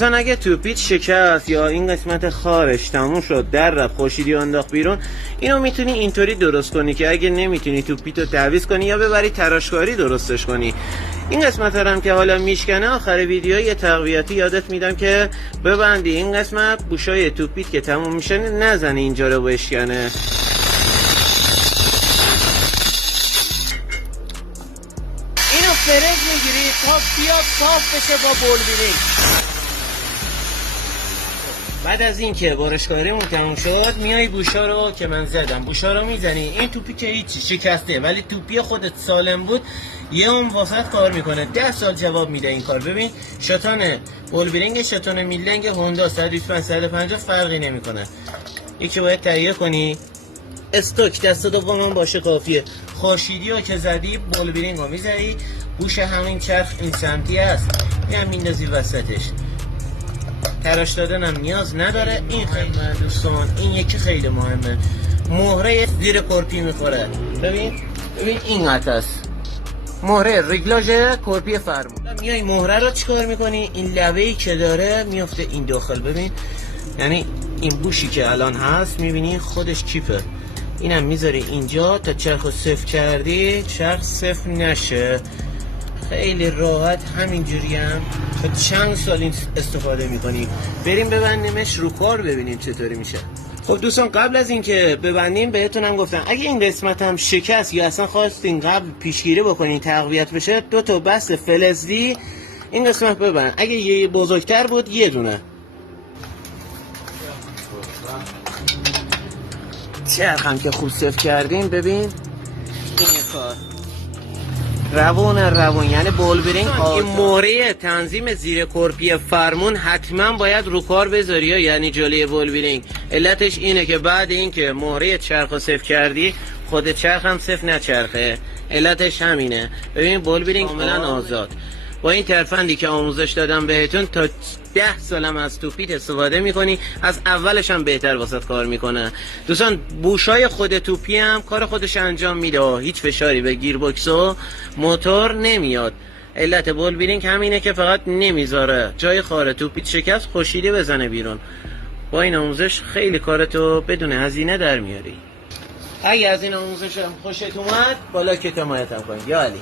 مثلا اگه توپیت شکست یا این قسمت خارش تموم شد در رفت خورشیدی انداخت بیرون، اینو میتونی اینطوری درست کنی که اگه نمیتونی توپیتو تعویض کنی یا ببری تراشکاری درستش کنی. این قسمت هم که حالا میشکنه آخر ویدیو یه تقویتی یادت میدم که ببندی این قسمت بوشای توپیت که تموم میشه نزنه اینجا رو بشکنه. اینو فرز میگیری تا بیاد صاف بشه با بولبیرینگ. بعد از این که بارشکاریمون تموم شد میای بوشا رو که من زدم بوشا رو میزنی. این توپی که هیچی شکسته ولی توپی خودت سالم بود یه اون واسط کار میکنه، 10 سال جواب میده این کار. ببین شاتان بولبیرینگ شاتان میلنگ هوندا 125 150 فرقی نمیکنه. یکی باید تهیه کنی استوک دست دوم هم باشه کافیه. خورشیدی رو که زدی بولبیرینگ رو میزنی، بوش همین چرخ این سمتی هست میام میندازی وسطش. تراش دادن هم نیاز نداره. این خیلی دوستان این یکی خیلی مهمه، مهره زیر کرپی میخوره. ببین این است مهره ریگلاژ کرپی فرمون. میای مهره رو چیکار میکنی؟ این لبه‌ای که داره میفته این داخل. ببین یعنی این بوشی که الان هست میبینی خودش چیپه، اینم میذاری اینجا تا چرخو صفر کردی چرخ صفر نشه. خیلی راحت همینجوری هم تا چند سال این استفاده میکنیم. بریم ببندیمش رو کار ببینیم چطوری میشه. خب دوستان قبل از اینکه ببندیم بهتونم گفتم اگه این قسمت هم شکست یا اصلا خواستین قبل پیشگیری بکنین تقویت بشه، 2 تا بست فلزی این قسمت ببند. اگه یه بزرگتر بود یه دونه. چرخ هم که خوب صفر کردیم ببین این کار روون یعنی بولبیرینگ. این مهره تنظیم زیر کرپی فرمون حتما باید رو کار بذاری، یعنی جلوی بولبیرینگ. علتش اینه که بعد اینکه مهره چرخو صفر کردی خود چرخ هم صفر نچرخه، علتش همینه. ببین بولبیرینگ کاملا آزاد. با این ترفندی که آموزش دادم بهتون تا 10 سالم از توپیت استفاده میکنی، از اولش هم بهتر واسط کار میکنه. دوستان بوشای خود توپی هم کار خودش انجام میده، هیچ فشاری به گیربکس و موتور نمیاد. علت بولبیرینگ همینه که فقط نمیذاره جای خاره توپیت شکست خورشیدی بزنه بیرون. با این آموزش خیلی کارتو بدون هزینه در میاری. اگه از این آموزش خوشت اومد بالا که حمایتم کن. یا علی.